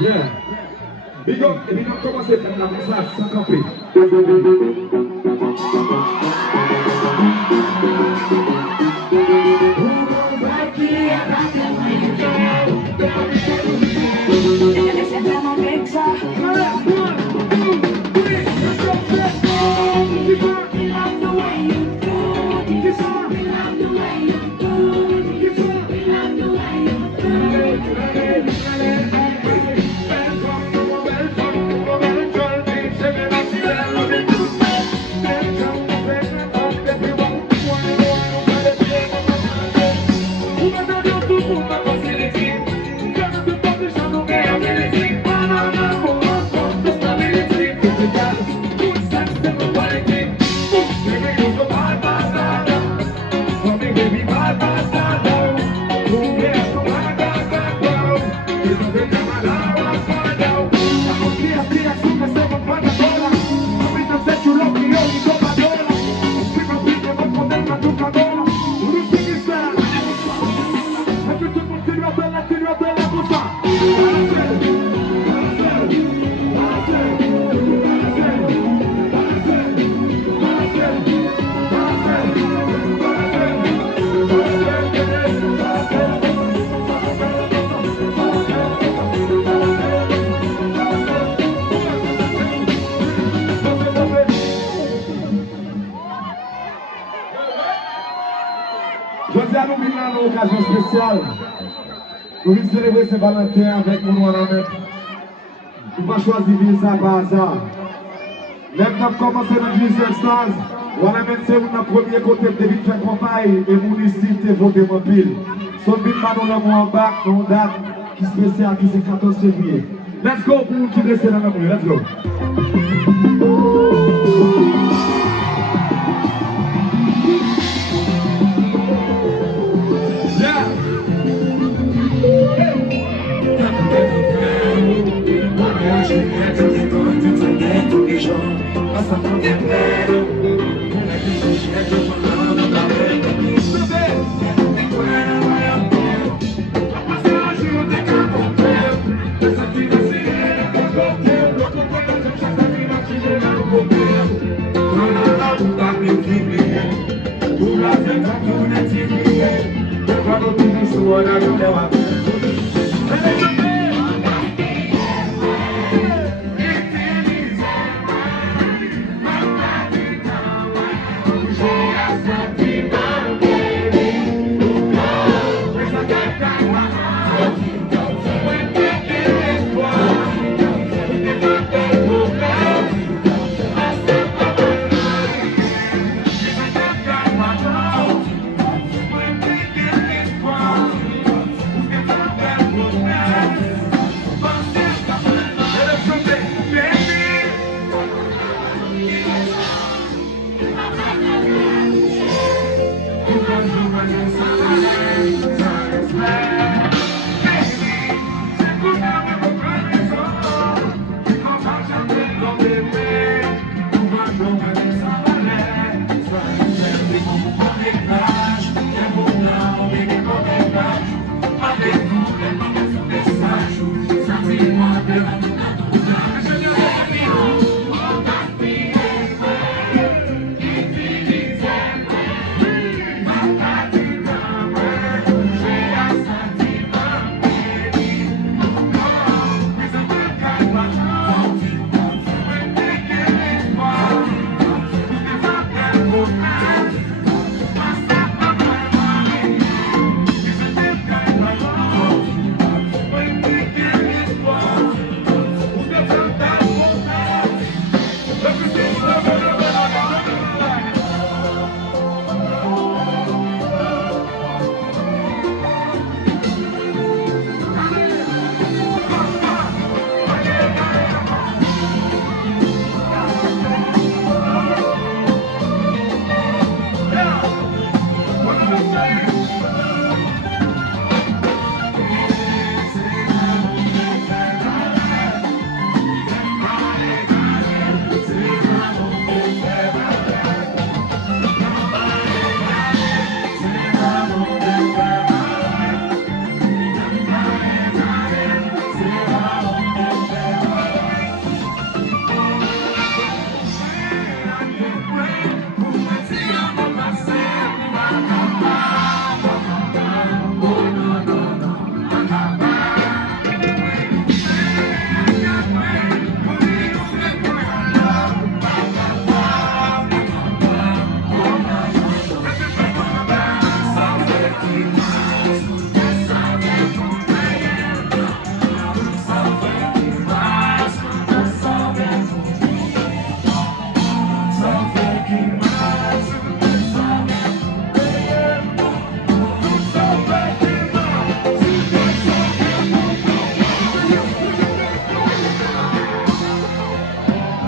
Yeah. Big up commencer par la message sans camper. Je dis à nous venir dans une occasion spéciale. Nous venons célébrer Saint-Valentin avec nous en main. Nous ne pas choisir ça par hasard. Nous avons commencé dans Jesus Stars. On a même c'est notre premier côté de David fait campagne et mon ici t'es voté mon pile. Son but pas dans le mois en bas, dans date qui spéciale qui c'est 14 février. Let's go pour nous qui reste dans la rue. Let's go.